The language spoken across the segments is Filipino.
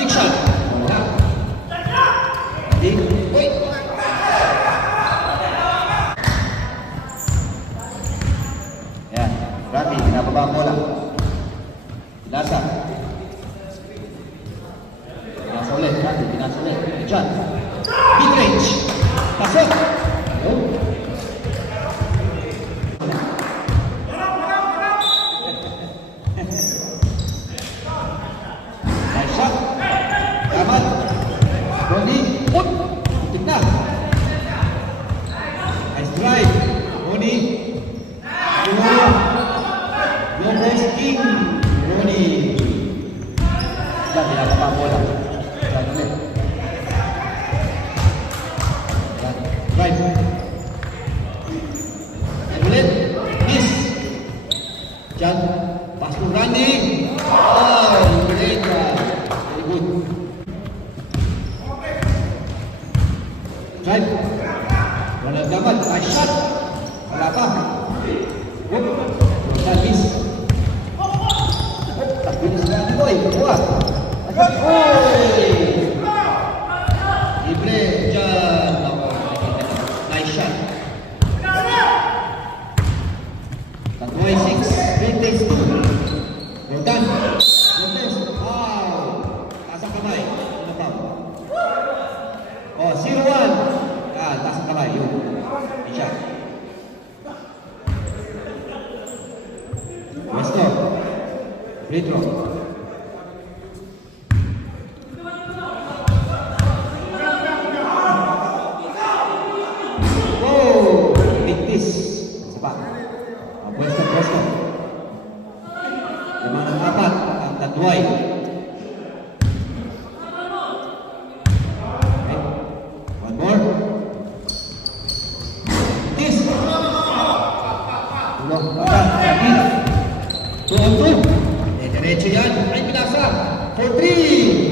Big shot. Wala. Hindi. Uy! Yan. Randy, pinababa ang bola. Pinasa. Pinasa ulit. Randy, pinasa ulit. Diyan. Big range. Pasok. Ayun. Nice shot. Kamat. Rondy. Up. Putik na. Nice drive. Rondy. Yung resting. Rondy. Diyan, pinababa ang bola. Diyan ulit. Right. And ulit. Miss. Diyan. Pass to Randy. Oh, great. Very good. Right. Ronald Gamal. Nice shot. Wala pa. Whoop. Ronald miss. Takbilis na ang boy. Kuha. Oy! Libre. Diyan. Nice shot. Tatuay 6, big days 2. Rodan. Rodan. Wow. Taas ang kamay. Ano pa? Oh, 0-1. Taas ang kamay. Yun. Nice shot. Westo. Free throw. Westo. Lamang ng 4 ang Tatuay. Okay. One more. This. Tulong. Sakit. 2 on 2. Diretso yan. Ay, pinasa. For 3.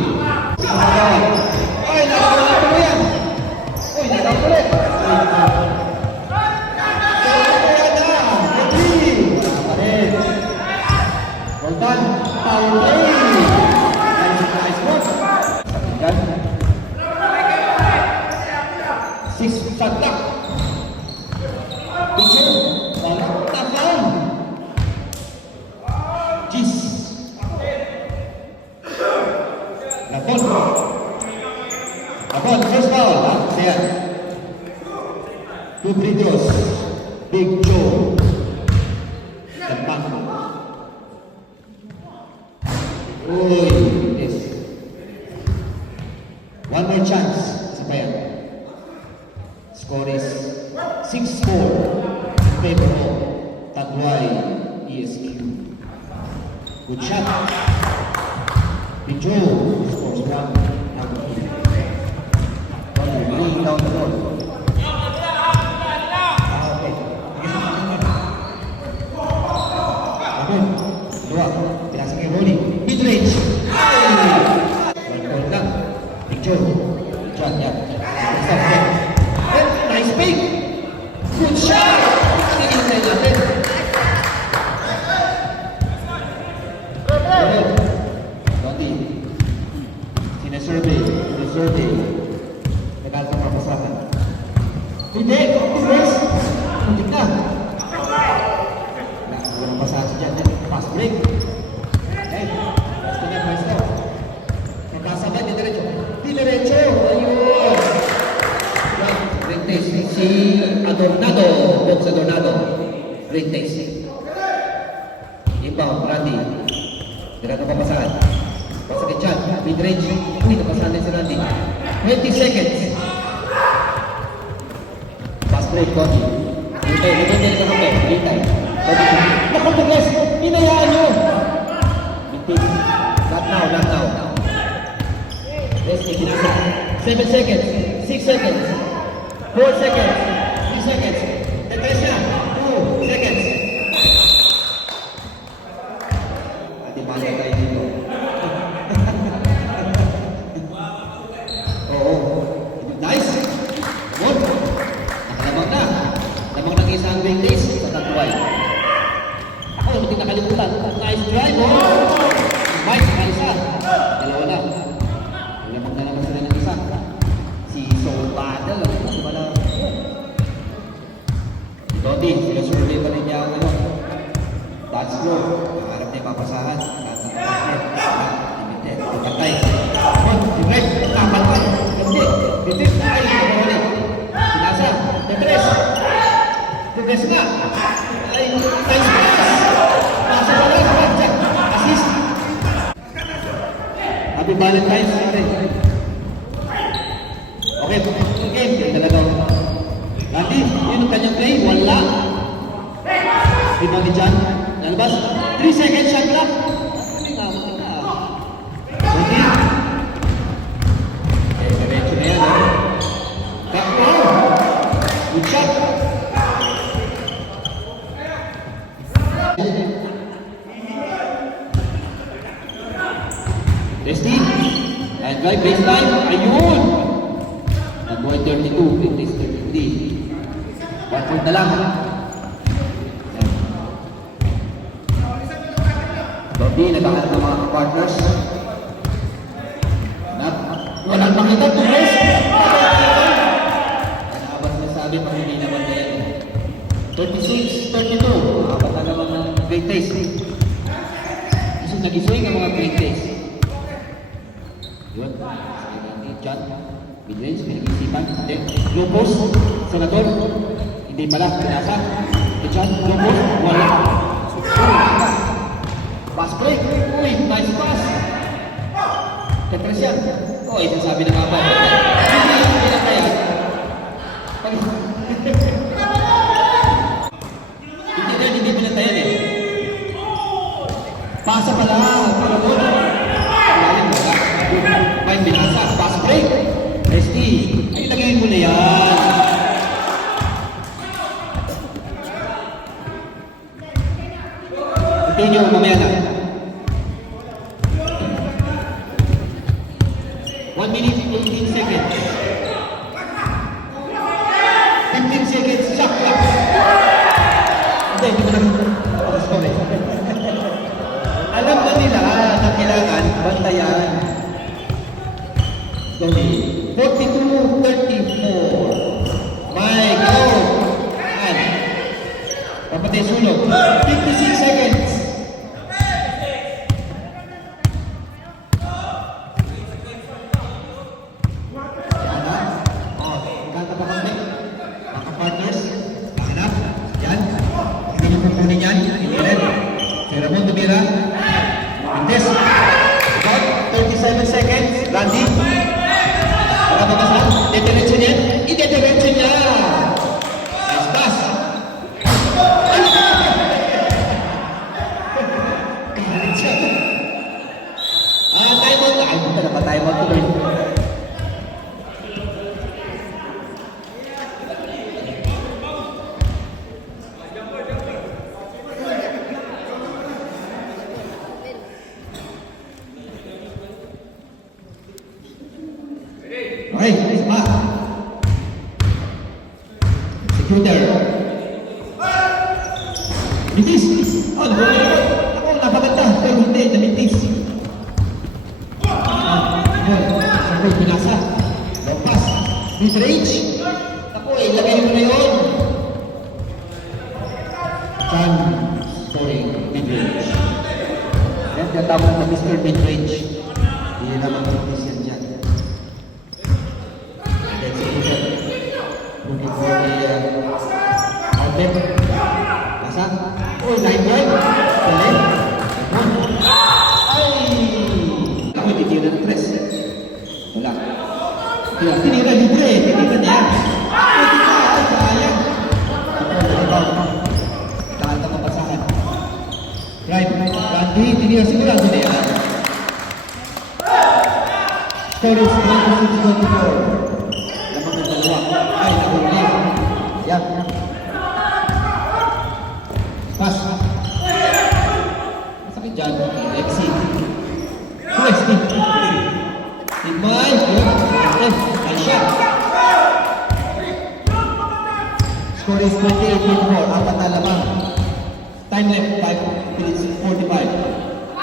Ay, nakakawala mo yan. Uy, nakakawala. Rodan, power play. Nice work. Sakinggan. 6 santak. Picture. Tapaon. Gis. Lapon. Lapon, first foul. Saya. 2 free throws. Big Joe. Tentang. Uy, yes. One more chance sa Bayan. Score is 6-4 in favor of Tatuay ESQ. Good shot. Pijo scores 1 out of 3. Laying down the ball. Okay. Okay. Dua. Pinasa kay Ronnie. Mid-range. One lang. Picture. Diyan, yan. Nice fake. Good shot. Inside natin. Ronnie. Sinesurvey. Sinesurvey. Tagal sa papasahan. Hindi. Press. Puntik na. Walang pasahan siya dyan. Fast break. Diretso, ayun. Great taste. Si Adornado, Box Adornado. Great taste. Inbound, Randy. Diretso papasahan. Pasakit siya. Mid-range. Uy, napasahan din si Randy. 20 seconds. Fast break, Cody. Hintay, hintay ka kami. Hintay. Nakapaglas. Hinayaan nyo. Not now, not now. Let's take it. 7 seconds, 6 seconds, 4 seconds, 3 seconds, Natasha, 2 seconds. Ati mali tayo dito. Oo. Nice. Good. Nakalamang na. Lamang ng isang big days sa Tatuay. Ako, hindi nakalimutan. Nice drive. Oh. Mike, isa. Dalawa na. Direk, tapal pa. Hindi. Bitit. Ay, Corona. Sinasa. Tetres. Tetres nga. Ay, nice pass. Nasa pala. Assist. Happy Valentine's. Okay. Okay. Talaga. Randy, yun ang kanyang play. Wala. Dito ni John. Lalabas. 3 seconds shot clock. Hindi nga. Okay. Diretso na yan. Takbo. Good shot. Testing. And drive baseline. Ayun. Nag-boy 32. It is 33. 1 point na lang. Bobby, nagkakalap ng mga partners. Walang makita to guys. Nakabas na sabi pag hindi naman na yan. 36, 32. Nakabata naman ng great taste. Kasi nag-iswing ang mga great taste. Yun. Sige ni John. Mid-range, pinag-isipan. Hindi. Low post. Senador. Hindi pala. Pinasa. Ni John. Low post. Wala. Pass break. Uy, nice pass. Tetras yan. Oh, ito sabi ng kapal. Hindi na kaya. Hindi pinatayan eh. Pasa pala. Parabol. Lalim wala. Fine, binasa. Pass break. ST. Ay, nagawin mo na yan. Continue, mamaya na. 1 minute, 18 seconds. 15 seconds, shot clock. Hindi ko na sorry. Alam na nila na kailangan bantayan. 42-34. My God. And papatay sulog. 56 seconds. Randy, para babasa, diretso niya, ide-diretso niya. Nice pass. Galit siya. Time out. Ay, buta na pa time out tuloy. Okay, sama. Executor. Bitis. Oh, ako, napaganda. Pero hindi, namitis. Sabi, pinasa. Lampas. Mid-range. Ako, ilagay mo na yun. John, sorry, mid-range. Yan, katapos na Mr. Mid-range. Hindi naman mid-range yan dyan. Masa? Oh, line drive. Boleh. Ay! Ako titira ng press. Wala. Tinira libre. Tinira niya. Tinira. Ay, sayang. Dahil na mapasahan. Right. Randy, tinira sigurado na yan. Score is 26-24. Ay, nahuli. Yan. Pass. Masakit dyan. Exit. Exit. Si Mike. Nice shot. Score is 28-24. Apat na lamang. Time left 5 minutes 45.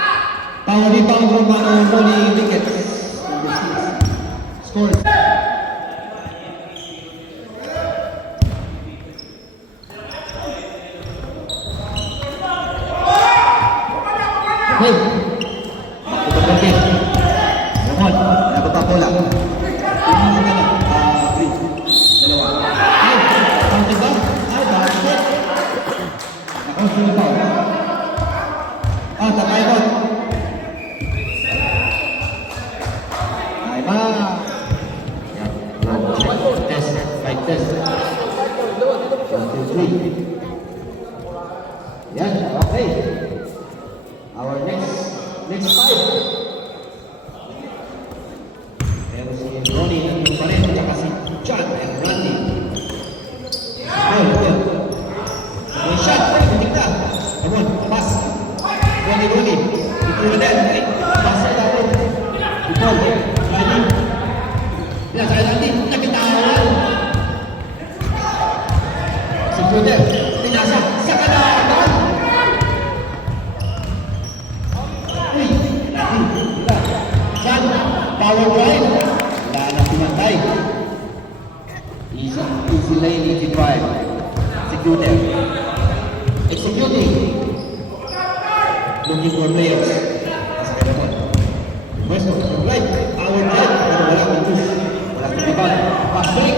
Power rebound Romano Moli wickets. Score. Hey, Ah! Yeah. No, check. Test. Right test. 1, 2, 3. Yan, okay. Our next fight. Pero si Ronnie nandun pa rin, tsaka si John and Randy. Good. May shot, butik na. Come on, pass. Ronnie. Ito na din. Pass na natin. Ito, Randy. Yan, sa Randy, nakitaan. Si Juder, pinasa, sa kanan. Uy, Randy, John, power drive. Wala na pinatay. Easy lane, easy drive. Executed. Executing. Looking for players. First of all, right. Power drive. Pero wala kang push. Wala kang ibang. Pass break.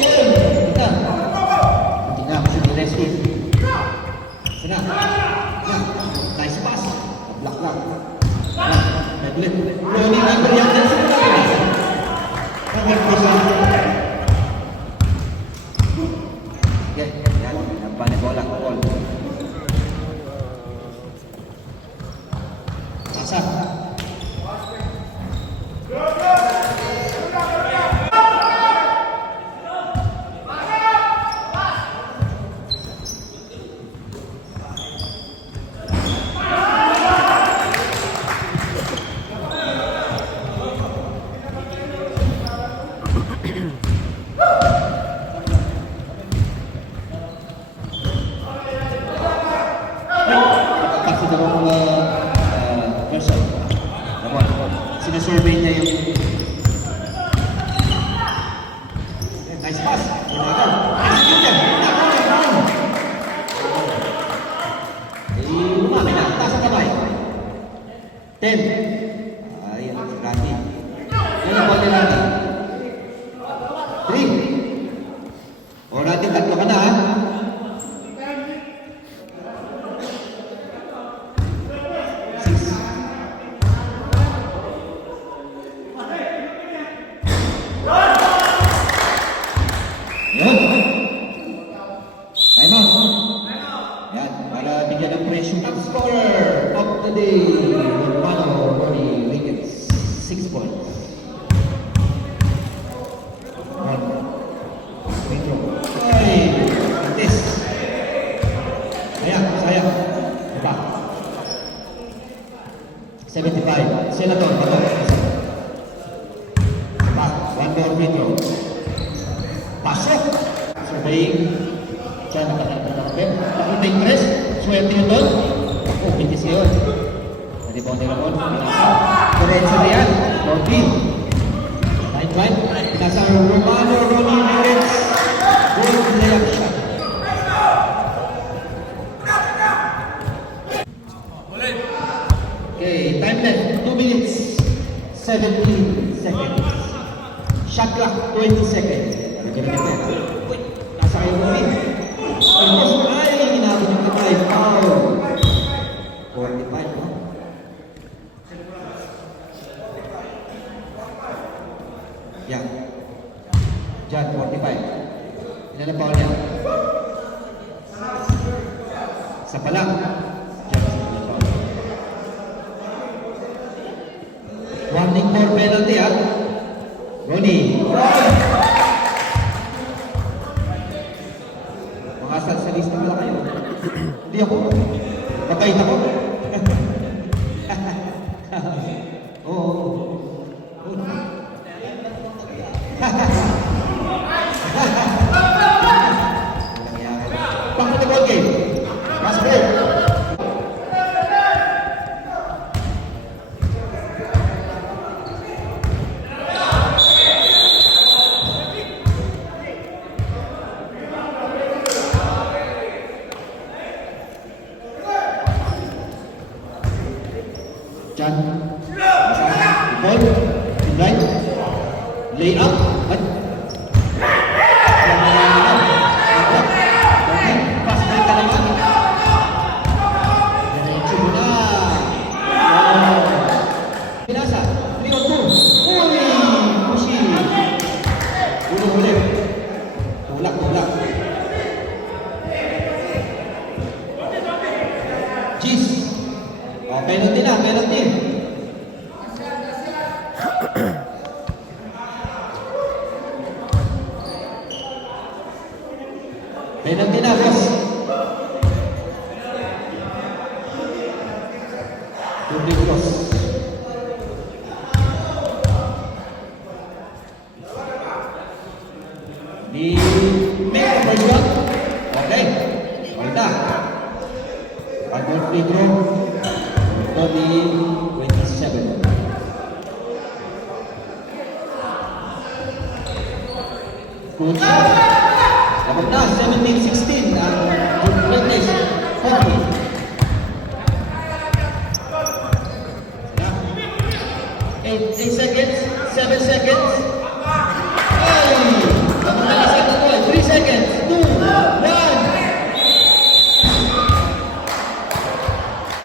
Yan. Kita. Hindi nga kasi nirestive. Sana. Yan. Nice pass. Block lang. Nag-lit. Ronnie number yan. Number po sa yan. Nampan ni bola. Ball. Asa. Kasi dalawang person. Sinasurvey niya yung nice pass. Lumami na. Taas ang kamay. 10. Ay, si Randy. Yan ang ball ni Randy. 3. O Randy, tatlo ka na ha. Yan. Time out. Yan, para bigyan ng pressure ang scorer of the day. Romano Ronnie Wickets. 6 points. 1. Metro. Ay, this. Sayang. Diba? 75. Senator, diba? Back. 1 more Metro. Pasok! Surveying. Diyan nakakapit. Nakita yung press. Swerte yun doon. Ako, bitis yun. Hindi po nila po. Diretso na yan. Lodi. Line. Nasa Romano Ronnie Wickets. Good layup shot. Okay, time left. 2 minutes. 17 seconds. Shot clock, 20 seconds. Uy, nasa kayo mo rin. Ay, hinabot yung kamay. Foul. 45, no? Yan. Diyan, 45. Ilan na foul yan? Isa pa lang. Diyan, foul. Warning for penalty, ha? Ronnie. Makasal sa lista pala kayo. Hindi ako. Mabait ako. Oo. Back to the ball game. Last break. John. Ball. Right. Lay up. Pass break ka naman. Diretso mo na. Rudy Cross. Di make the first shot. Okay. Maganda. Pag-goal free throw. Ito di 27. Coach. Dapat na, 17-16 ang British 40. 8 seconds, 7 seconds. Ay! Dapat na second ball, 3 seconds, 2, 1.